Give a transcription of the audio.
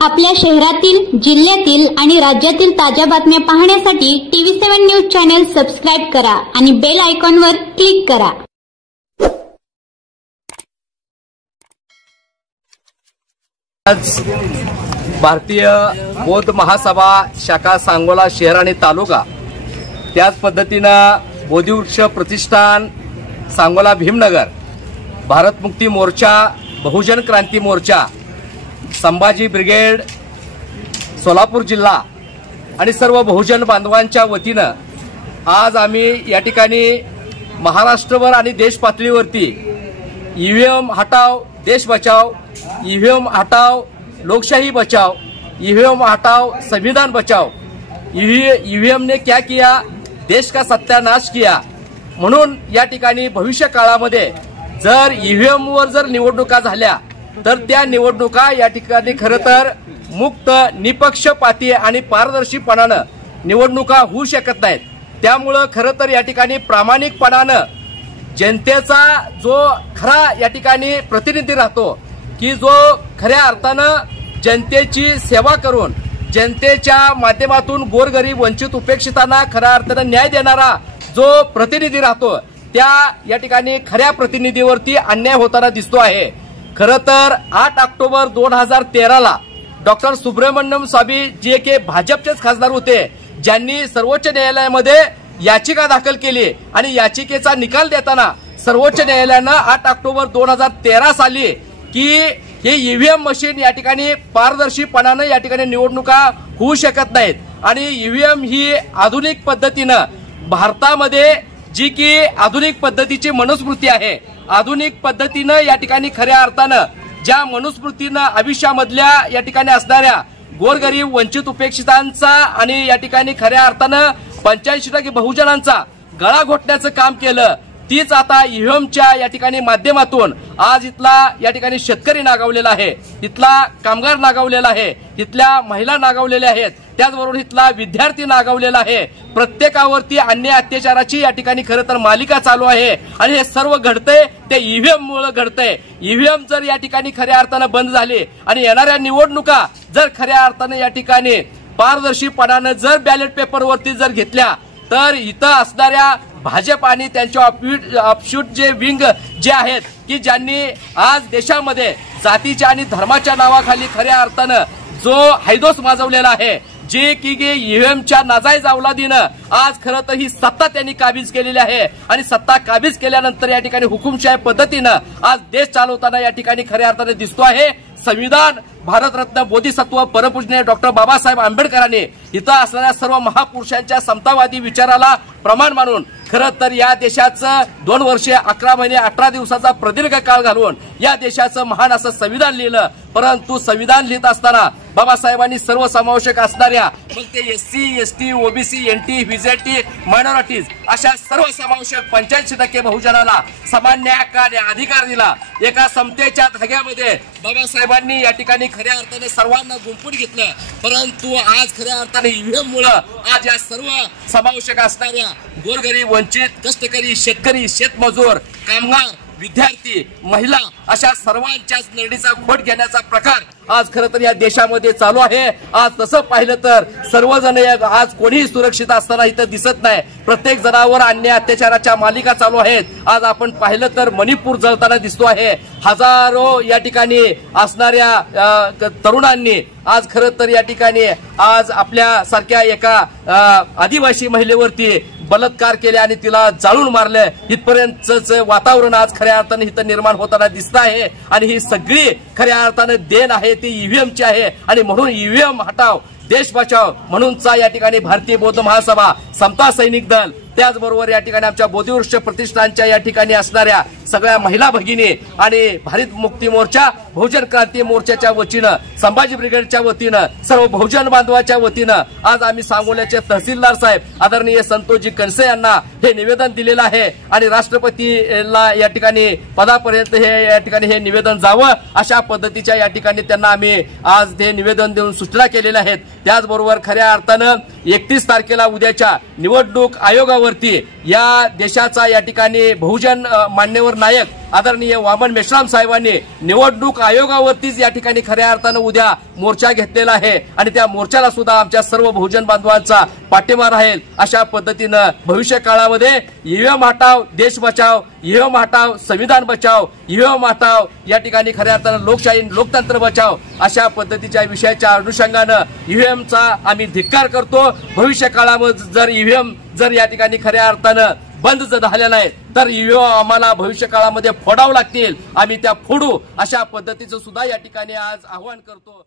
आपल्या शहरातील, जिल्ह्यातील आणि राज्यातील ताज्या बातम्या पाहण्यासाठी TV7 न्यूज चॅनल सबस्क्राइब करा आणि बेल आयकॉनवर क्लिक करा। आज भारतीय बौद्ध महासभा शाखा सांगोला शहर आणि तालुका, त्याच पद्धतीनं बोधिवृक्ष प्रतिष्ठान सांगोला भीमनगर, भारत मुक्ती मोर्चा, बहुजन क्रांती मोर्चा, संभाजी ब्रिगेड सोलापूर जिल्हा आणि सर्व बहुजन बांधवांच्या वतीनं आज आम्ही या ठिकाणी महाराष्ट्रभर आणि देश पातळीवरती ईव्हीएम हटाओ देश बचाओ, ईव्हीएम हटाओ लोकशाही बचाओ, ईव्हीएम हटाओ संविधान बचाओ, ईव्हीएम ने क्या किया, देश का सत्यानाश किया, म्हणून या ठिकाणी भविष्य काळामध्ये जर ईव्हीएम वर जर निवडणुका झाल्या तर त्या निवडणुका या ठिकाणी खरं तर मुक्त, निपक्षपाती आणि पारदर्शीपणानं निवडणुका होऊ शकत नाहीत। त्यामुळे खरं तर या ठिकाणी प्रामाणिकपणानं जनतेचा जो खरा या ठिकाणी प्रतिनिधी राहतो, की जो खऱ्या अर्थानं जनतेची सेवा करून जनतेच्या माध्यमातून गोरगरीब वंचित उपेक्षितांना खऱ्या अर्थानं न्याय देणारा जो प्रतिनिधी राहतो, त्या या ठिकाणी खऱ्या प्रतिनिधीवरती अन्याय होताना दिसतो आहे। खरं तर 8 ऑक्टोबर 2013 ला डॉक्टर सुब्रमण्यम स्वामी जे के भाजपचेच खासदार होते, ज्यांनी सर्वोच्च न्यायालयामध्ये याचिका दाखल केली आणि याचिकेचा निकाल देताना सर्वोच्च न्यायालयानं 8 ऑक्टोबर 2013 साली की हे ईव्हीएम मशीन या ठिकाणी पारदर्शीपणानं या ठिकाणी निवडणुका होऊ शकत नाहीत आणि ईव्हीएम ही आधुनिक पद्धतीनं भारतामध्ये जी की आधुनिक पद्धतीची मनुस्मृती आहे, आधुनिक पद्धतीनं या ठिकाणी खऱ्या अर्थानं ज्या मनुस्मृतीनं आयुष्यामधल्या या ठिकाणी असणाऱ्या गोरगरीब वंचित उपेक्षितांचा आणि या ठिकाणी खऱ्या अर्थानं 85% बहुजनांचा गळा घोटण्याचं काम केलं, तीच आता ईव्हीएमच्या या ठिकाणी माध्यमातून आज इथला या ठिकाणी शेतकरी नागावलेला आहे, इथला कामगार नागावलेला आहे, इथल्या महिला नागावलेल्या आहेत, त्याचबरोबर इथला विद्यार्थी नागावलेला आहे। प्रत्येकावरती अन्याय अत्याचाराची या ठिकाणी खरं तर मालिका चालू आहे आणि हे सर्व घडतंय ते ईव्हीएम मुळे घडतंय। ईव्हीएम जर या ठिकाणी खऱ्या अर्थानं बंद झाली आणि येणाऱ्या निवडणुका जर खऱ्या अर्थानं या ठिकाणी पारदर्शीपणानं जर बॅलेट पेपरवरती जर घेतल्या तर इथं असणाऱ्या भाजप आणि त्यांच्या ऑफशूट जे विंग जे आहेत की ज्यांनी आज देशामध्ये जातीच्या आणि धर्माच्या नावाखाली खऱ्या अर्थानं जो हैदोस माजवलेला आहे, जे की ईव्हीएमच्या नाजायज अवलादीनं आज खरं तर ही सत्ता त्यांनी काबीज केलेली आहे आणि सत्ता काबीज केल्यानंतर या ठिकाणी हुकुमशाही पद्धतीनं आज देश चालवताना या ठिकाणी खऱ्या अर्थाने दिसतो आहे। संविधान भारतरत्न बोधिसत्व परमपूजनीय डॉक्टर बाबासाहेब आंबेडकरांनी इथं असणाऱ्या सर्व महापुरुषांच्या समतावादी विचाराला प्रमाण मानून खरं तर या देशाचं 2 वर्षे 11 महिने 18 दिवसाचा प्रदीर्घ काळ घालवून या देशाचं महान असं संविधान लिहिलं। परंतु संविधान लिहित असताना बाबासाहेबांनी सर्वसमावेशक असणाऱ्या मग ते SC, ST, OBC, NT, VZT, minorities अशा सर्वसमावेशक 85% बहुजनाला समान न्याय आणि अधिकार दिला। एका समतेच्या धाग्यामध्ये बाबासाहेबांनी या ठिकाणी खऱ्या अर्थाने सर्वांना गुंफून घेतलं। परंतु आज खऱ्या अर्थाने ईव्हीएम मुळे आज या सर्व समावेशक असणाऱ्या गोरगरीब वंचित कष्टकरी शेतकरी शेतमजूर कामगार विद्यार्थी महिला अशा सर्वांच्याच नरडीचा खोट घेण्याचा प्रकार आज खरं तर या देशामध्ये चालू आहे। आज तसं पाहिलं तर सर्वजण आज कोणीही सुरक्षित असताना इथं दिसत नाही, प्रत्येक जणावर अन्याय अत्याचाराच्या मालिका चालू आहेत। आज आपण पाहिलं तर मणिपूर जळताना दिसतो आहे, हजारो या ठिकाणी असणाऱ्या तरुणांनी आज खरं तर या ठिकाणी आज आपल्या सारख्या एका आदिवासी महिलेवरती बलात्कार केले आणि तिला जाळून मारले, इथपर्यंतच वातावरण आज खऱ्या अर्थाने इथं निर्माण होताना दिसत आहे आणि ही सगळी खऱ्या अर्थाने देण आहे ती ईव्हीएमची आहे आणि म्हणून ईव्हीएम हटाव देश बचाव म्हणूनचा या ठिकाणी भारतीय बौद्ध महासभा, समता सैनिक दल, त्याचबरोबर या ठिकाणी आमच्या बोधिवृक्ष प्रतिष्ठानच्या या ठिकाणी असणाऱ्या सगळ्या महिला भगिनी आणि भारत मुक्ती मोर्चा, बहुजन क्रांती मोर्चाच्या वतीनं, संभाजी ब्रिगेडच्या वतीनं, सर्व बहुजन बांधवाच्या वतीनं आज आम्ही सांगोल्याचे तहसीलदार साहेब आदरणीय संतोषजी कणसे यांना हे निवेदन दिलेलं आहे आणि राष्ट्रपतीला या ठिकाणी पदापर्यंत हे या ठिकाणी हे निवेदन जावं अशा पद्धतीच्या या ठिकाणी त्यांना आम्ही आज हे निवेदन देऊन सूचना केलेल्या आहेत। त्याचबरोबर खऱ्या अर्थानं 31 तारखेला उद्याच्या निवडणूक आयोगावर पातळीवरती या देशाचा या ठिकाणी बहुजन मान्यवर नायक आदरणीय वामन मेश्राम साहेबांनी निवडणूक आयोगावरतीच या ठिकाणी खऱ्या अर्थानं उद्या मोर्चा घेतलेला आहे आणि त्या मोर्चाला सुद्धा आमच्या सर्व बहुजन बांधवांचा पाठिंबा राहील। अशा पद्धतीनं भविष्य काळामध्ये ईव्हीएम हटाव देश बचाव, ईव्हीएम हटाव संविधान बचाव, ईव्हीएम हटाव या ठिकाणी खऱ्या अर्थानं लोकशाही लोकतंत्र बचाव अशा पद्धतीच्या विषयाच्या अनुषंगानं ईव्हीएमचा आम्ही धिक्कार करतो। भविष्य काळामध्ये जर ईव्हीएम जर या ठिकाणी खऱ्या अर्थानं बंद जर झाले नाही तर ईव्हीएम आम्हाला भविष्य काळामध्ये फोडावं लागतील, आम्ही त्या फोडू अशा पद्धतीचं सुद्धा या ठिकाणी आज आवाहन करतो।